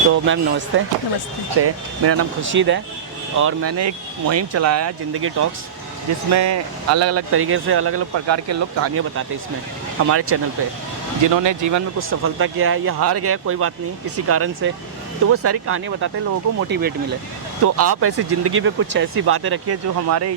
तो मैम नमस्ते। नमस्ते। मेरा नाम खुर्शीद है और मैंने एक मुहिम चलाया है ज़िंदगी टॉक्स, जिसमें अलग अलग तरीके से अलग अलग प्रकार के लोग कहानियाँ बताते हैं इसमें हमारे चैनल पे, जिन्होंने जीवन में कुछ सफलता किया है या हार गया कोई बात नहीं किसी कारण से, तो वो सारी कहानियाँ बताते हैं, लोगों को मोटिवेट मिले। तो आप ऐसी ज़िंदगी में कुछ ऐसी बातें रखिए जो हमारे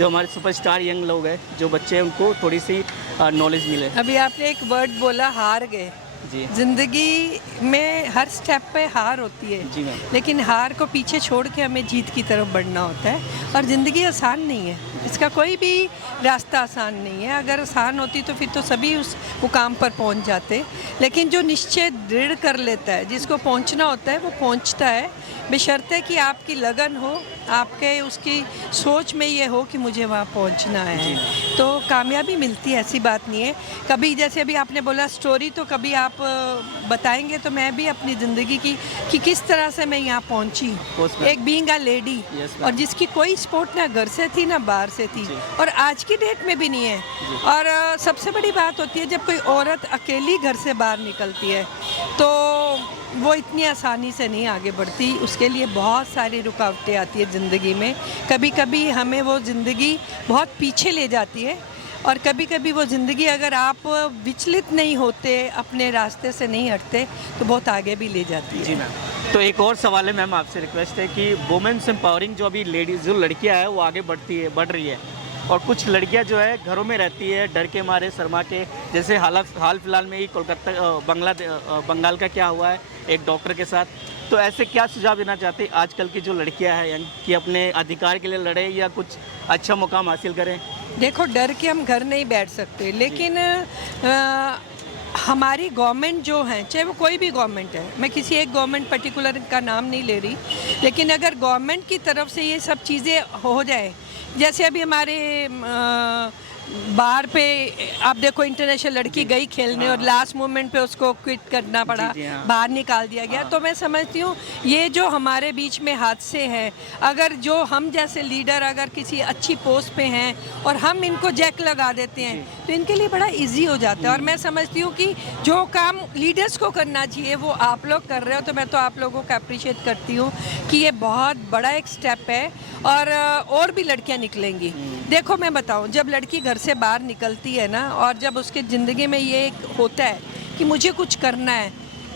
हमारे सुपरस्टार यंग लोग हैं, जो बच्चे हैं, उनको थोड़ी सी नॉलेज मिले। अभी आपने एक वर्ड बोला, हार गए। जी जिंदगी में हर स्टेप पे हार होती है जी मैम। लेकिन हार को पीछे छोड़ के हमें जीत की तरफ बढ़ना होता है। और ज़िंदगी आसान नहीं है, इसका कोई भी रास्ता आसान नहीं है। अगर आसान होती तो फिर तो सभी उस मुकाम पर पहुंच जाते। लेकिन जो निश्चय दृढ़ कर लेता है, जिसको पहुंचना होता है वो पहुंचता है, बशर्ते कि आपकी लगन हो, आपके उसकी सोच में ये हो कि मुझे वहाँ पहुँचना है, तो कामयाबी मिलती है। ऐसी बात नहीं है। कभी जैसे अभी आपने बोला स्टोरी, तो कभी आप बताएंगे तो मैं भी अपनी ज़िंदगी की कि किस तरह से मैं यहाँ पहुँची। एक बीइंग अ लेडी, और जिसकी कोई सपोर्ट ना घर से थी ना बाहर से थी, और आज की डेट में भी नहीं है। और सबसे बड़ी बात होती है जब कोई औरत अकेली घर से बाहर निकलती है तो वो इतनी आसानी से नहीं आगे बढ़ती। उसके लिए बहुत सारी रुकावटें आती है ज़िंदगी में। कभी कभी हमें वो ज़िंदगी बहुत पीछे ले जाती है, और कभी कभी वो ज़िंदगी अगर आप विचलित नहीं होते, अपने रास्ते से नहीं हटते, तो बहुत आगे भी ले जाती है। जी मैम। तो एक और सवाल है मैम, आपसे रिक्वेस्ट है कि वुमेन्स एम्पावरिंग, जो अभी लेडीज़ जो लड़कियां हैं वो आगे बढ़ रही है, और कुछ लड़कियां जो है घरों में रहती है डर के मारे, शर्मा के। जैसे हाल फिलहाल में ही कोलकाता बंगाल का क्या हुआ है एक डॉक्टर के साथ, तो ऐसे क्या सुझाव देना चाहते आजकल की जो लड़कियां हैं कि अपने अधिकार के लिए लड़े या कुछ अच्छा मुकाम हासिल करें? देखो, डर के हम घर नहीं बैठ सकते, लेकिन हमारी गवर्नमेंट जो है, चाहे वो कोई भी गवर्नमेंट है, मैं किसी एक गवर्नमेंट पर्टिकुलर का नाम नहीं ले रही, लेकिन अगर गवर्नमेंट की तरफ से ये सब चीज़ें हो जाए, जैसे अभी हमारे बाहर पे आप देखो, इंटरनेशनल लड़की गई खेलने और लास्ट मोमेंट पे उसको क्विट करना पड़ा, बाहर निकाल दिया गया। तो मैं समझती हूँ ये जो हमारे बीच में हादसे हैं, अगर जो हम जैसे लीडर अगर किसी अच्छी पोस्ट पे हैं और हम इनको जैक लगा देते हैं तो इनके लिए बड़ा इजी हो जाता है। और मैं समझती हूँ कि जो काम लीडर्स को करना चाहिए वो आप लोग कर रहे हो, तो मैं तो आप लोगों को अप्रिशिएट करती हूँ कि ये बहुत बड़ा एक स्टेप है, और भी लड़कियाँ निकलेंगी। देखो, मैं बताऊँ, जब लड़की घर से बाहर निकलती है ना, और जब उसके ज़िंदगी में ये होता है कि मुझे कुछ करना है,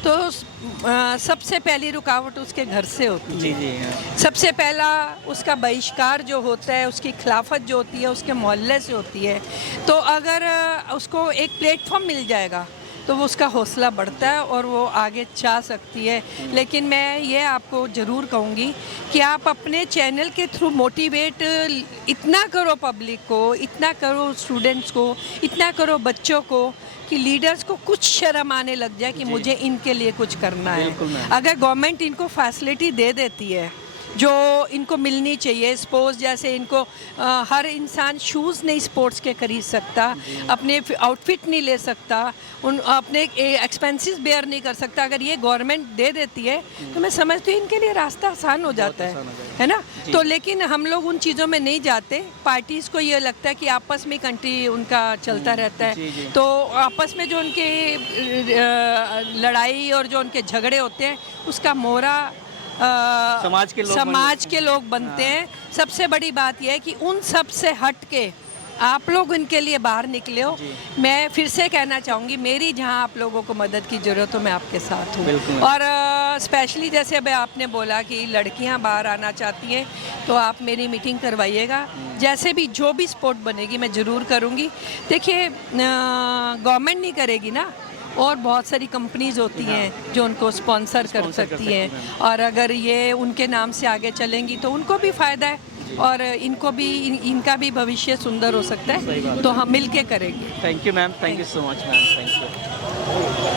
तो सबसे पहली रुकावट उसके घर से होती है। जी। सबसे पहला उसका बहिष्कार जो होता है, उसकी खिलाफत जो होती है, उसके मोहल्ले से होती है। तो अगर उसको एक प्लेटफॉर्म मिल जाएगा तो वो उसका हौसला बढ़ता है और वो आगे जा सकती है। लेकिन मैं ये आपको ज़रूर कहूँगी कि आप अपने चैनल के थ्रू मोटिवेट इतना करो पब्लिक को, इतना करो स्टूडेंट्स को, इतना करो बच्चों को, कि लीडर्स को कुछ शर्म आने लग जाए कि मुझे इनके लिए कुछ करना है। अगर गवर्नमेंट इनको फैसिलिटी दे देती है जो इनको मिलनी चाहिए, स्पोर्ट्स जैसे इनको हर इंसान शूज़ नहीं स्पोर्ट्स के खरीद सकता, अपने आउटफिट नहीं ले सकता, अपने एक्सपेंसेस बेयर नहीं कर सकता। अगर ये गवर्नमेंट दे देती है तो मैं समझती हूँ इनके लिए रास्ता आसान हो जाता है ना। तो लेकिन हम लोग उन चीज़ों में नहीं जाते। पार्टीज़ को ये लगता है कि आपस में कंट्री उनका चलता रहता है, तो आपस में जो उनके लड़ाई और जो उनके झगड़े होते हैं उसका मोहरा समाज के लोग बनते हैं। सबसे बड़ी बात यह है कि उन सब से हट के आप लोग इनके लिए बाहर निकले हो। मैं फिर से कहना चाहूँगी, मेरी जहाँ आप लोगों को मदद की ज़रूरत हो, मैं आपके साथ हूँ। और स्पेशली जैसे अभी आपने बोला कि लड़कियाँ बाहर आना चाहती हैं, तो आप मेरी मीटिंग करवाइएगा। जैसे भी जो भी सपोर्ट बनेगी मैं ज़रूर करूँगी। देखिए, गवर्नमेंट नहीं करेगी ना, और बहुत सारी कंपनीज होती हैं जो उनको स्पॉन्सर कर सकती हैं, और अगर ये उनके नाम से आगे चलेंगी तो उनको भी फ़ायदा है, और इनको भी इनका भी भविष्य सुंदर हो सकता है। तो हम मिल के करेंगे। Thank you ma'am, thank you so much ma'am, thank you.